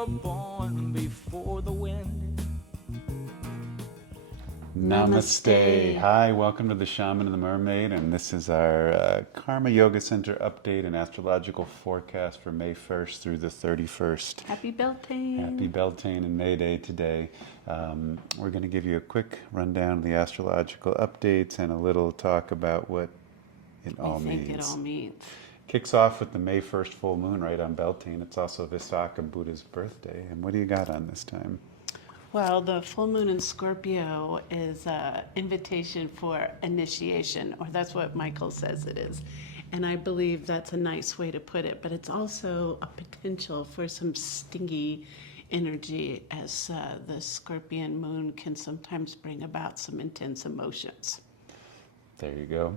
were born before the wind. Namaste. Hi, welcome to the Shaman and the Mermaid, and this is our Karma Yoga Center update and astrological forecast for May 1st through the 31st. Happy Beltane. Happy Beltane and May Day today. We're going to give you a quick rundown of the astrological updates and a little talk about what it all means. It all means. Kicks off with the May 1st full moon right on Beltane. It's also Vesak, Buddha's birthday. And what do you got on this time? Well, the full moon in Scorpio is an invitation for initiation, or that's what Michael says it is. And I believe that's a nice way to put it, but it's also a potential for some stingy energy, as the Scorpion moon can sometimes bring about some intense emotions. There you go.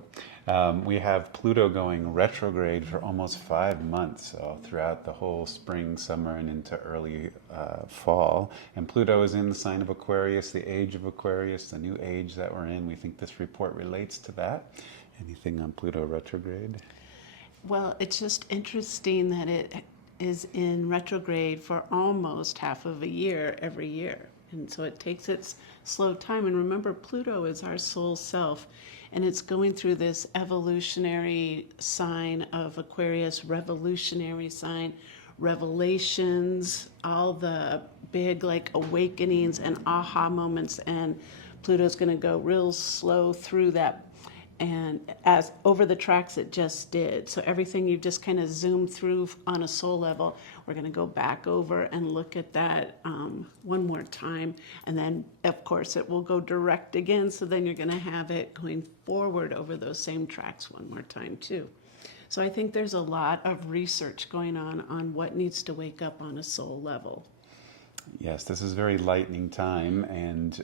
We have Pluto going retrograde for almost 5 months, so throughout the whole spring, summer, and into early fall. And Pluto is in the sign of Aquarius, the age of Aquarius, the new age that we're in. We think this report relates to that. Anything on Pluto retrograde? Well, it's just interesting that it is in retrograde for almost half of a year every year. And so it takes its slow time. And remember, Pluto is our soul self. And it's going through this evolutionary sign of Aquarius, revolutionary sign, revelations, all the big like awakenings and aha moments. And Pluto's going to go real slow through that. And as over the tracks it just did. So everything you've just kind of zoomed through on a soul level, we're going to go back over and look at that one more time. And then, of course, it will go direct again. So then you're going to have it going forward over those same tracks one more time, too. So I think there's a lot of research going on what needs to wake up on a soul level. Yes, this is a very lightning time, and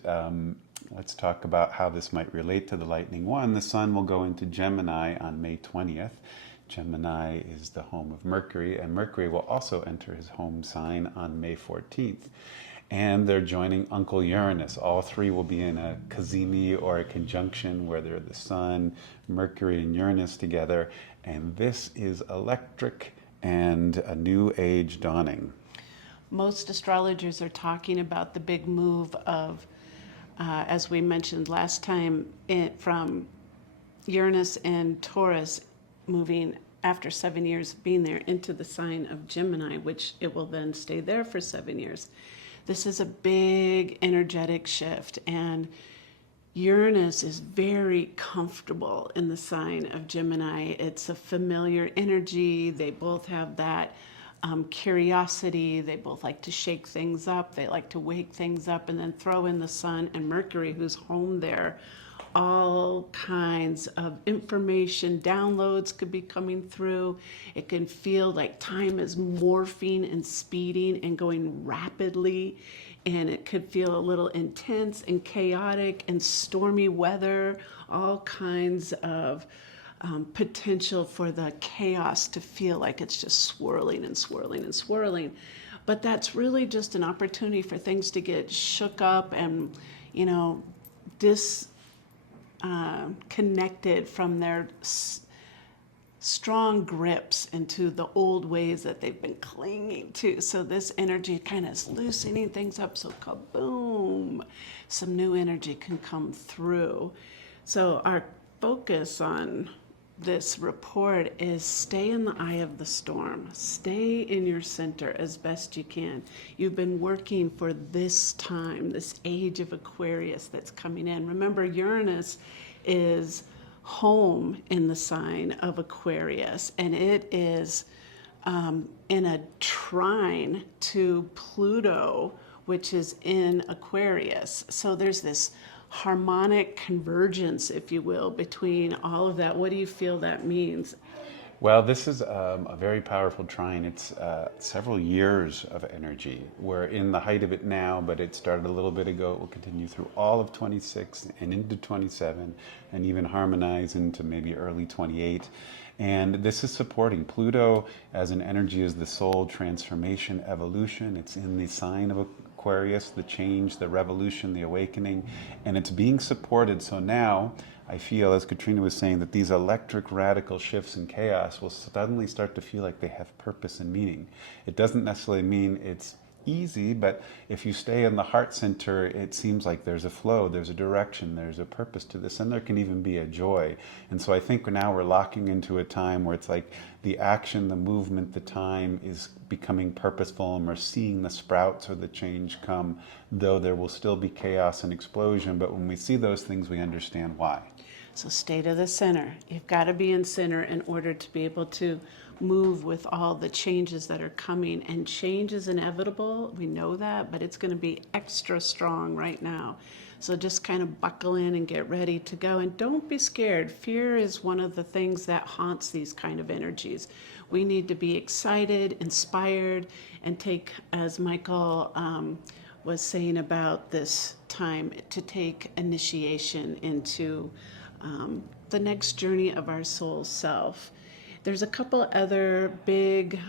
let's talk about how this might relate to the lightning. One, the sun will go into Gemini on May 20th. Gemini is the home of Mercury, and Mercury will also enter his home sign on May 14th. And they're joining Uncle Uranus. All three will be in a cazimi or a conjunction where they're the sun, Mercury, and Uranus together. And this is electric and a new age dawning. Most astrologers are talking about the big move of, as we mentioned last time, from Uranus and Taurus moving after 7 years being there into the sign of Gemini, which it will then stay there for 7 years. This is a big energetic shift, and Uranus is very comfortable in the sign of Gemini. It's a familiar energy. They both have that curiosity. They both like to shake things up. They like to wake things up, and then throw in the sun and Mercury, who's home there. All kinds of information, downloads could be coming through. It can feel like time is morphing and speeding and going rapidly. And it could feel a little intense and chaotic and stormy weather, all kinds of potential for the chaos to feel like it's just swirling and swirling and swirling. But that's really just an opportunity for things to get shook up and, disconnected from their strong grips into the old ways that they've been clinging to. So this energy kind of is loosening things up. So kaboom, some new energy can come through. So our focus on this report is stay in the eye of the storm. Stay in your center as best you can. You've been working for this time, this age of Aquarius that's coming in. Remember, Uranus is home in the sign of Aquarius, and it is in a trine to Pluto, which is in Aquarius. So there's this harmonic convergence, if you will, between all of that. What do you feel that means? Well, this is a very powerful trine. It's several years of energy. We're in the height of it now, but it started a little bit ago. It will continue through all of 26 and into 27, and even harmonize into maybe early 28. And this is supporting Pluto as an energy, as the soul, transformation, evolution. It's in the sign of Aquarius, the change, the revolution, the awakening, and it's being supported. So now I feel, as Katrina was saying, that these electric radical shifts in chaos will suddenly start to feel like they have purpose and meaning. It doesn't necessarily mean it's easy, but if you stay in the heart center, it seems like there's a flow, there's a direction, there's a purpose to this, and there can even be a joy. And so I think now we're locking into a time where it's like the action, the movement, the time is becoming purposeful, and we're seeing the sprouts or the change come, though there will still be chaos and explosion. But when we see those things, we understand why. So stay to the center. You've got to be in center in order to be able to move with all the changes that are coming. And change is inevitable. We know that, but it's going to be extra strong right now. So just kind of buckle in and get ready to go. And don't be scared. Fear is one of the things that haunts these kind of energies. We need to be excited, inspired, and take, as Michael was saying about this time, to take initiation into the next journey of our soul self. There's a couple other big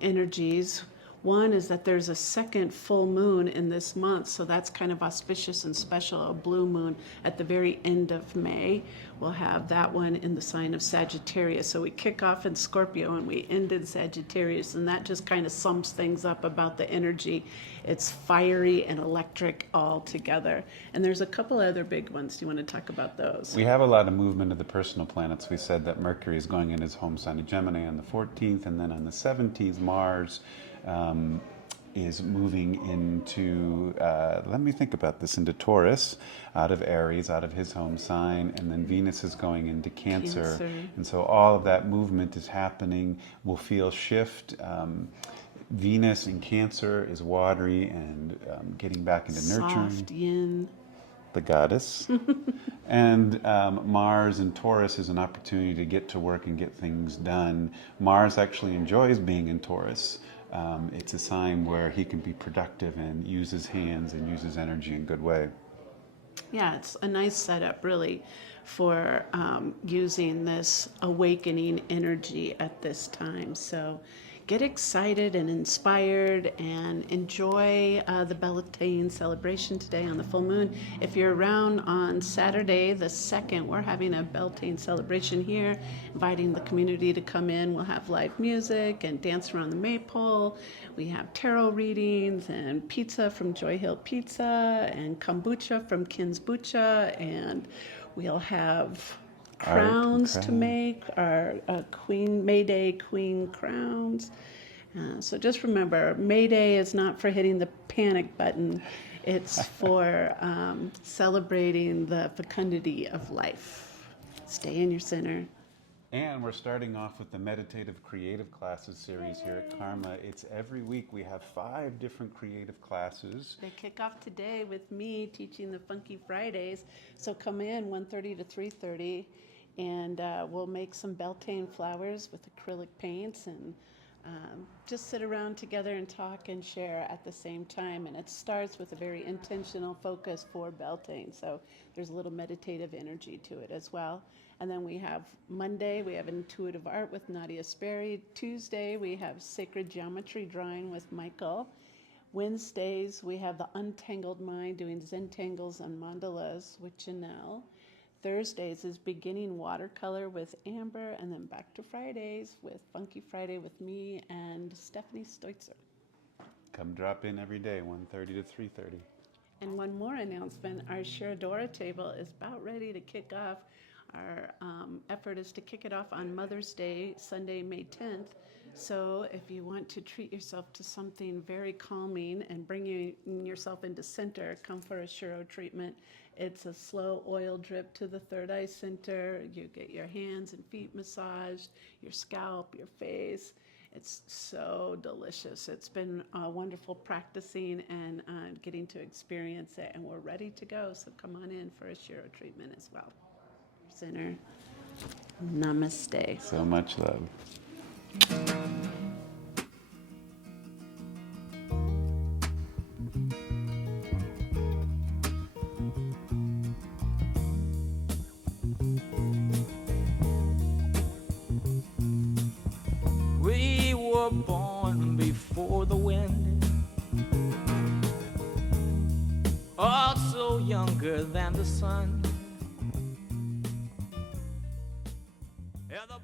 energies. One is that there's a second full moon in this month, so that's kind of auspicious and special, a blue moon at the very end of May. We'll have that one in the sign of Sagittarius. So we kick off in Scorpio and we end in Sagittarius, and that just kind of sums things up about the energy. It's fiery and electric all together. And there's a couple other big ones. Do you want to talk about those? We have a lot of movement of the personal planets. We said that Mercury is going in his home sign of Gemini on the 14th, and then on the 17th, Mars is moving into, let me think about this, into Taurus, out of Aries, out of his home sign, and then Venus is going into Cancer. And so all of that movement is happening. We'll feel shift. Venus in Cancer is watery and getting back into nurturing. Soft yin. The goddess. And Mars in Taurus is an opportunity to get to work and get things done. Mars actually enjoys being in Taurus. It's a sign where he can be productive and use his hands and use his energy in a good way. Yeah, it's a nice setup, really, for using this awakening energy at this time. So get excited and inspired and enjoy the Beltane celebration today on the full moon. If you're around on Saturday the 2nd, we're having a Beltane celebration here, inviting the community to come in. We'll have live music and dance around the maypole. We have tarot readings and pizza from Joy Hill Pizza and kombucha from Kin's Bucha, and we'll have crowns to make, our Mayday Queen crowns. So just remember, Mayday is not for hitting the panic button. It's for celebrating the fecundity of life. Stay in your center. And we're starting off with the Meditative Creative Classes series here at Karma. It's every week. We have 5 different creative classes. They kick off today with me teaching the Funky Fridays. So come in 1:30 to 3:30, and we'll make some Beltane flowers with acrylic paints and just sit around together and talk and share at the same time. And it starts with a very intentional focus for Beltane. So there's a little meditative energy to it as well. And then we have Monday, we have intuitive art with Nadia Sperry. Tuesday, we have sacred geometry drawing with Michael. Wednesdays, we have the untangled mind doing Zentangles and mandalas with Janelle. Thursdays is beginning watercolor with Amber, and then back to Fridays with Funky Friday with me and Stephanie Stoitzer. Come drop in every day, 1:30 to 3:30. And one more announcement, our Shiradora table is about ready to kick off. Our effort is to kick it off on Mother's Day, Sunday, May 10th. So if you want to treat yourself to something very calming and bringing yourself into center, come for a Shiro treatment. It's a slow oil drip to the third eye center. You get your hands and feet massaged, your scalp, your face. It's so delicious. It's been wonderful practicing and getting to experience it, and we're ready to go. So come on in for a Shiro treatment as well. Center. Namaste. So much love. We were born before the wind, also younger than the sun. Yeah, the